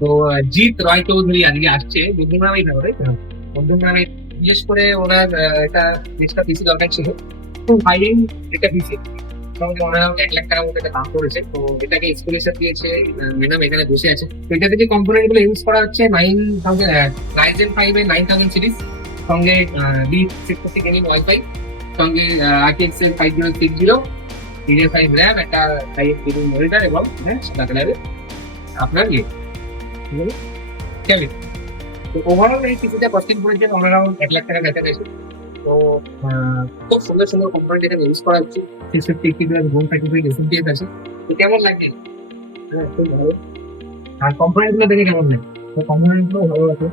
তো জিৎ রায় চৌধুরী আজকে আসছে বুদ্ধ নামেই না তাই তো? বুদ্ধ নামে বিশেষ করে ওনার একটা জিনিসটা পিসি দরকার ছিল, খুব হাই এন্ড একটা পিসি, মোটামুটি ওনার 1 লাখ টাকার মতো একটা দাম পড়েছে। তো এটাকে এক্সপ্লেশন দিয়েছে ম্যাডাম, এখানে বসে আছে। তো এটাতে যে কম্পোনেন্ট গুলো ইউজ করা হচ্ছে 9000 রাইজেন 5 এর 9000 সিরিজ, সঙ্গে B640 গেমিং ওয়াইফাই, সঙ্গে RTX 5060, DDR5 র্যাম, একটা হাই গেমিং মনিটর এবং সাদা কালারের আপনার ইয়ে কি বলে ক্যাবিন। তো ওভারঅল এই পিসিটা কস্টিং পড়েছে অ্যারাউন্ড 1 লাখ টাকা কাছাকাছি। তো খুব সুন্দর সুন্দর কোম্পানি যেটা ইউজ করা হচ্ছে, 650 প্লাস বোন 35 এসএমপিএস আছে। তো কেমন লাগছে? হ্যাঁ, খুব ভালো। আর কম্পোনেন্ট গুলো দেখে কেমন লাগে? তো কম্পোনেন্ট গুলো ভালো আছে,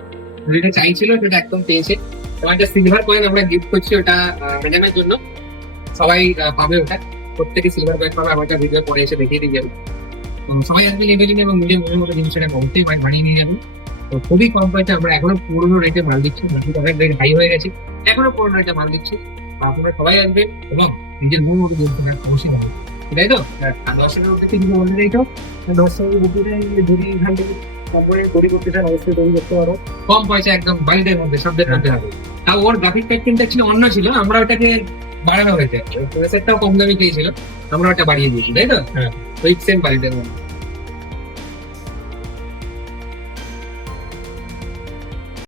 যেটা চাইছিল সেটা একদম পেয়েছে। এবং একটা সিলভার কয়েন আমরা গিফট করছি, ওটা ম্যাডামের জন্য। সবাই পাবে ওটা, প্রত্যেকে সিলভার কয়েন পাবে। আমার একটা ভিডিও পরে এসে দেখিয়ে দিয়ে যাবে। তো সবাই আসবে নিয়ে নিন এবং নিজের মনের মতো জিনিসটা অবশ্যই বানিয়ে নিয়ে যাবেন। তো খুবই কম পয়সা আমরা এখনো পুরোনো রেটে মাল দিচ্ছি, মার্কেট অনেক রেট হাই হয়ে গেছে, এখনো পুরোনো রেটে মাল দিচ্ছি। আপনারা সবাই আসবেন এবং নিজের মন মতো জিনিস অবশ্যই পাবেন, তাই তো? আর দর্শকের মধ্যে কিছু বলে দিই তো, দর্শকের ভিতরে যদি এখান থেকে কোম্পানি তৈরি করতে চান অবশ্যই তৈরি করতে পারো, কম পয়সা একদম বাজেটের মধ্যে, শব্দের মধ্যে হবে। তাও ওর গ্রাফিক প্যাকেজটা ছিল অন্য ছিল, আমরা ওটাকে বাড়ানো হয়েছে, প্রসেসরটাও কম দামে পেয়েছিল, আমরা ওটা বাড়িয়ে দিয়েছি, তাই তো? হ্যাঁ, ওই সেম বাজেটের মধ্যে।